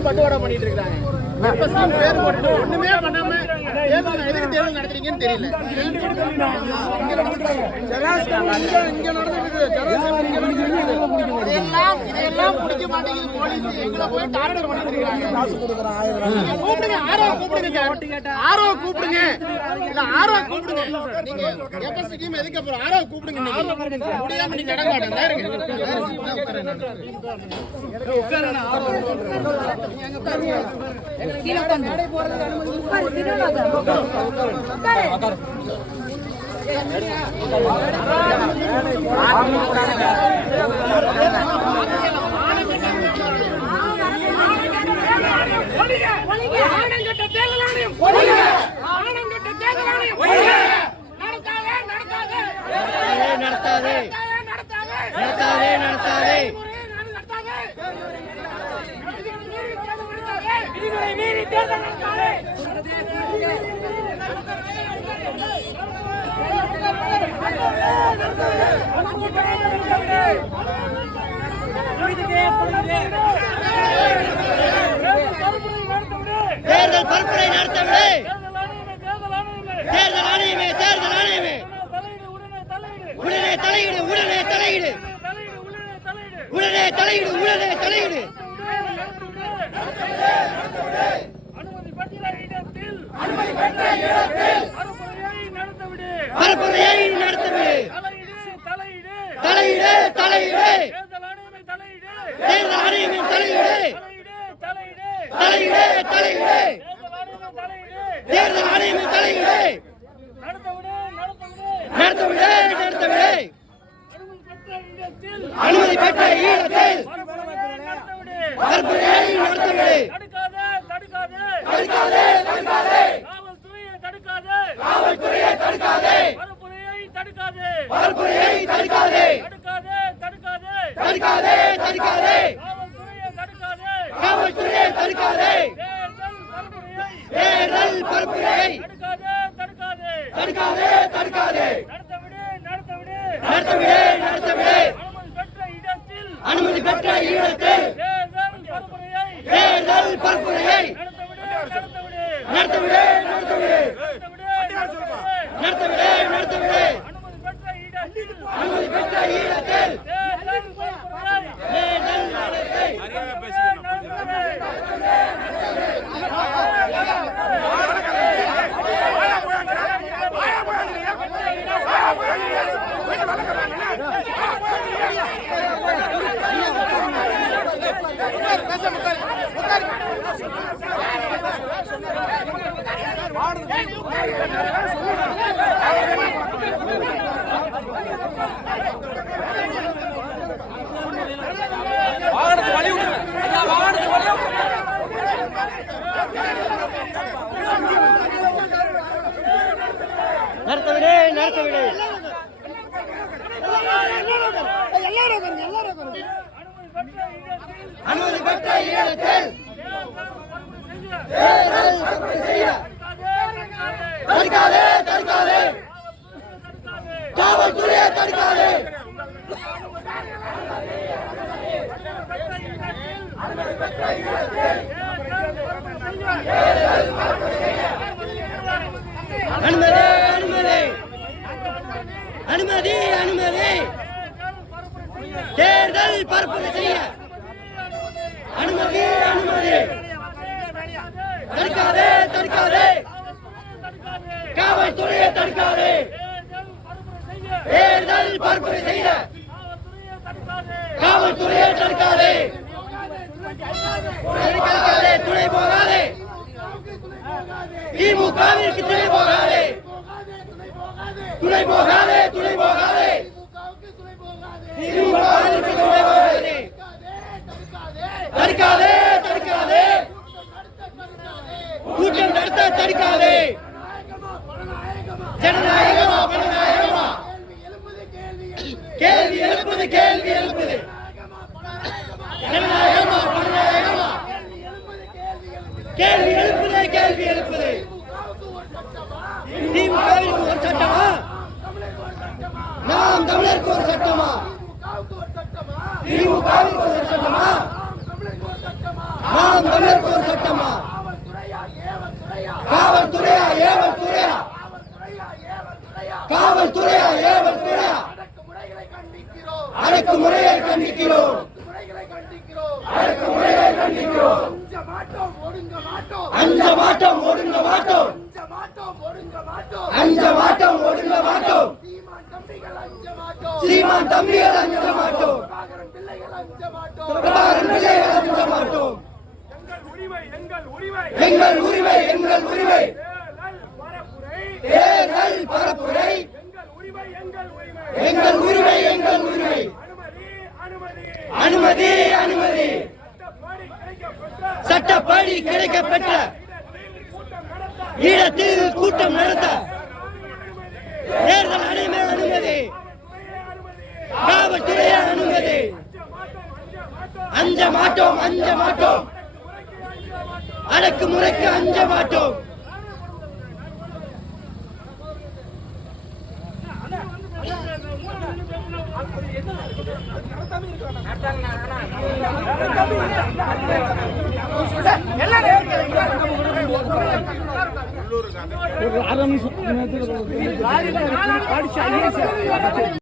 பட்டுவாடா பண்ணிட்டு இருக்காங்க ஒண்ணுமே பண்ணாம நடத்துறீங்கன்னு தெரியல. இதெல்லாம் இதெல்லாம் பிடிக்க மாட்டேங்குது. போலீஸ் எங்களை போய் டார்ச்சர் பண்ணிட்டு இருக்காங்க நீங்க கூப்பிடுங்க ஆரோ கூப்பிடுங்க. ஆரோ கூப்பிடுங்க. இல்ல ஆரோ கூப்பிடுங்க. நீங்க எஃப்எஸ் டீம் எதுக்கு அப்புறம் ஆரோ கூப்பிடுங்க நீங்க முடியாம நீங்க இடம் காட்டுங்க தான் இருங்க கீழே உட்காந்து உட்காரு சிறுவனாக உட்காரு ஆனங்கட்ட நடத்தாதே நடத்தாதே நடத்தாதே நடத்தாதே நடத்தாதே நடத்தாதே விதிகளை மீறி தேர்தல் பரப்புரை நடத்தவிடு தேர்தல் ஆணையமே தேர்தல் ஆணையமே. உடனே தலையிடு உடனே தலையிடு. உடனே தலையிடு உடனே தலையிடு. அனுமதி பெற்ற இடத்தில் அனுமதி பெற்ற இடத்தில் பரப்புரையை நடத்தவிடு பரப்புரையை நடத்தவிடு தலையிடு தலையிடு. தேர்தல் ஆணையமே தலையிடு. தலையிடு தலையிடு. தேர்தல் ஆணையமே தலையிடு. நடத்தவிடு நடத்தவிடு நடத்தவிடு நடத்தவிடு அனுமதி பெற்ற ஈழத்தில் பரப்புரையை நடத்தவிடு பரப்புரையை நடத்தவிடு தடுக்காதே தடுக்காதே தடுக்காதே தடுக்காதே காவல்துறையை தடுக்காதே காவல்துறையை தடுக்காதே பரப்புரையை தடுக்காதே பரப்புரையை தடுக்காதே தடுக்காதே தடுக்காதே தடுக்காதே. காவல்துறையை தடுக்காதே. தேர்தல் பரப்புரையை தடுக்காதே தடுக்காதே. நடத்தவிடு நடத்தவிடு. அனுமதி பெற்ற இடத்தில் தேர்தல் பரப்புரையை நடத்தவிடு நடத்தவிடு. நடத்தவிடு. அனுமதி பெற்ற ஈழத்தில் தேர்தல் பரப்புரை செய்ய தடுக்காதே. தடுக்காதே காவல்துறையை தடுக்காதே அனுமதி அனுமதி அனுமதி அனுமதி தேர்தல் பரப்புரை செய்ய அனுமதி அனுமதி. தடுக்காதே தடுக்காதே. காவல்துறையை தடுக்காதே. தேர்தல் பரப்புரை செய்ய காவல்துறையை தடுக்காதே. தடுக்காதே துணை போகாதே. திமுகவிற்கு துணை போகாதே. துணை போகாதே துணை போகாதே திமுகவிற்கு துணை போகாதே தடுக்காதே தடுக்காதே கூட்டம் நடத்த தடுக்காதே கண்டிக்கிறோம். அடக்குமுறையை கண்டிக்கிறோம் அஞ்ச மாட்டோம் ஒடுங்க மாட்டோம். அஞ்ச மாட்டோம் ஒடுங்க மாட்டோம். அஞ்ச மாட்டோம் ஒடுங்க மாட்டோம். அஞ்ச மாட்டோம் ஒடுங்க மாட்டோம். சீமான் தம்பிகள் அஞ்ச மாட்டோம். சீமான் தம்பிகள் அஞ்ச மாட்டோம். எங்கள் உரிமை எங்கள் உரிமை. எங்கள் உரிமை எங்கள் உரிமை. தேர்தல் ஈழத்தில் கூட்டம் நடத்த தேர்தல் அனுமதி அனுமதி. காவல்துறைய அனுமதி. அஞ்ச மாட்டோம் அஞ்ச மாட்டோம். அடக்குமுறைக்கு அஞ்ச மாட்டோம். எல்லாரும் அரை நிமிஷம்